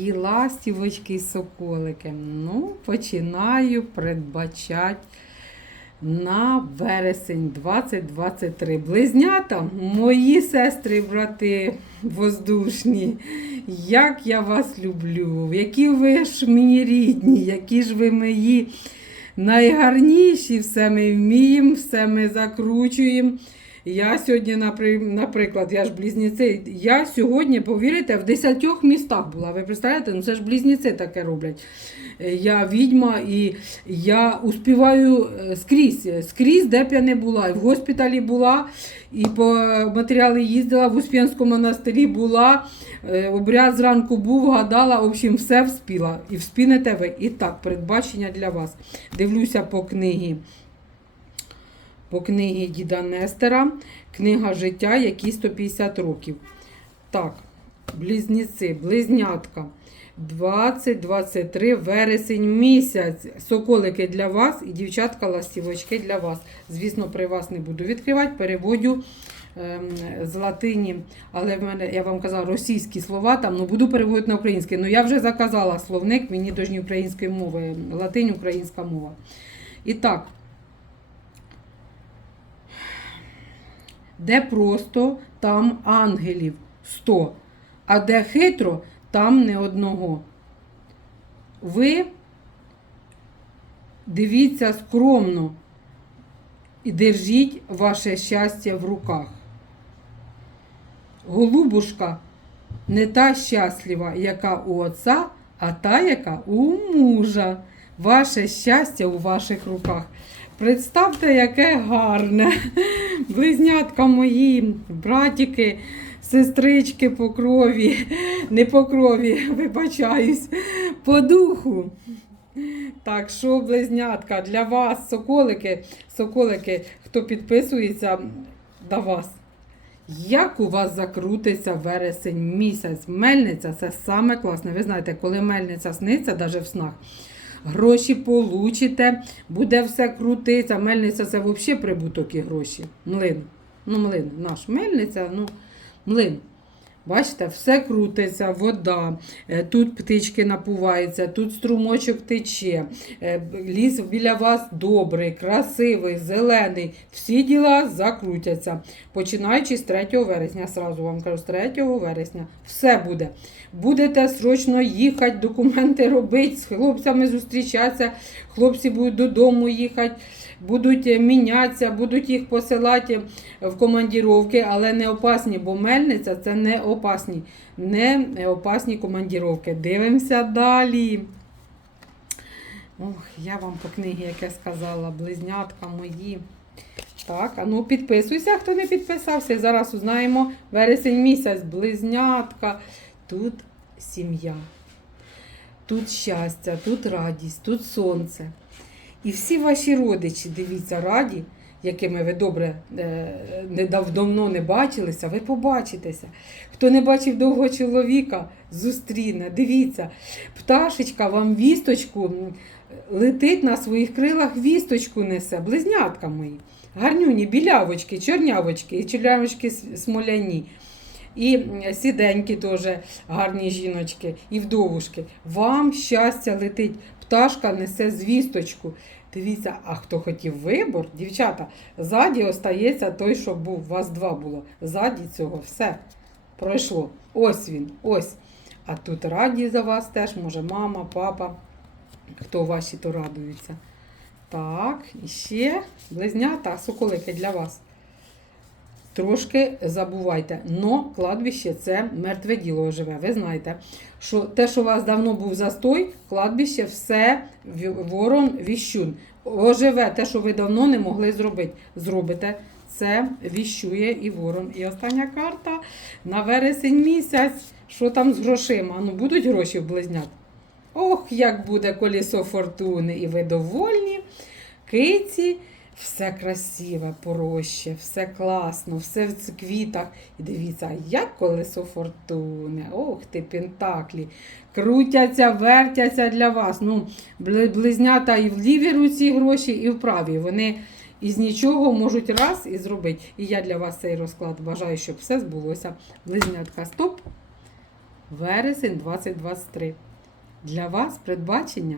І ластівочки і соколики. Ну, починаю передбачати на вересень 2023. Близнята, мої сестри брати воздушні. Як я вас люблю, які ви ж мені рідні, які ж ви мої найгарніші, все ми вміємо, все ми закручуємо. Я сьогодні, наприклад, я ж близнюці, я сьогодні, повірите, в 10 містах була. Ви представляєте, ну це ж близнюці таке роблять. Е, Я відьма і я успіваю е, скрізь, е, скрізь, де б я не була. В госпіталі була, і по матеріали їздила, в Успенському монастирі була, обряд зранку був, гадала, в общем, все вспіла. І вспінете ви. І так, передбачення для вас. Дивлюся по книгі по книгі Діда Нестера, книга життя, які 150 років. Так, близнюці, близнятка. 20-23 вересень місяць. Соколики для вас і дівчатка ластівочки для вас. Звісно, при вас не буду відкривати, переводю ем, з латині, але в мене, я вам казала, російські слова там, ну буду переводити на українське. Ну я вже заказала словник, мені дожні української мови, латинь, українська мова. І так, де просто, там ангелів 100, а де хитро, там не одного. Ви дивіться скромно і держіть ваше щастя в руках. Голубушка не та щаслива, яка у отця, а та, яка у мужа. Ваше щастя у ваших руках. Представте, яке гарне. Близнятка мої, братики, сестрички по крові, не по крові, вибачаюсь, по духу. Так, що, близнятка, для вас, соколики, соколики, хто підписується до вас. Як у вас закрутиться вересень місяць? Мельниця це саме класне. Ви знаєте, коли мельниця сниться, навіть в снах, гроші получите, буде все крутиться. Мельниця це взагалі прибуток і гроші. Млин. Ну, млин, наш мельниця, ну, млин. Бачите, все крутиться, вода, е, тут птички напуваються, тут струмочок тече, е, ліс біля вас добрий, красивий, зелений. Всі діла закрутяться. Починаючи з 3 вересня, сразу вам кажу, з 3 вересня все буде. Будете срочно їхати, документи робити, з хлопцями зустрічатися, хлопці будуть додому їхати будуть мінятися, будуть їх посилати в командіровки, але не опасні, бо мельниця це не опасні, не опасні командіровки. Дивимося далі. Ох, я вам по книгі, яке сказала, близнятка мої. Так, а ну підписуйся, хто не підписався. Зараз узнаємо вересень місяць, близнятка. Тут сім'я, тут щастя, тут радість, тут сонце. І всі ваші родичі, дивіться, раді, якими ви добре е, давно не бачилися, ви побачитеся. Хто не бачив довго чоловіка, зустріне. Дивіться, пташечка вам вісточку летить на своїх крилах, вісточку несе, близнятка мої. Гарнюні, білявочки, чорнявочки і чорнявочки смоляні. І сіденькі теж гарні жіночки, і вдовушки. Вам щастя летить. Пташка несе звісточку. Дивіться, а хто хотів вибор, дівчата, ззаді остається той, що був. У вас два було. Ззаді цього все пройшло. Ось він, ось. А тут раді за вас теж, може, мама, папа. Хто ваші, то радуються. Так, і ще близнята, соколики для вас. Трошки забувайте, но кладбище це мертве діло живе. Ви знаєте, що те, що у вас давно був застой, кладбище все ворон віщун. Оживе те, що ви давно не могли зробити. Зробите. Це віщує і ворон. І остання карта на вересень місяць. Що там з грошима? Ну, будуть гроші в близнят. Ох, як буде колесо фортуни, і ви довольні. Киці, все красиве, пороще, все класно, все в квітах. І дивіться, як колесо фортуни. Ох ти, пентаклі. Крутяться, вертяться для вас. Ну, близнята і в лівій руці гроші, і в правій. Вони із нічого можуть раз і зробити. І я для вас цей розклад бажаю, щоб все збулося. Близнятка, стоп. вересень 2023. Для вас передбачення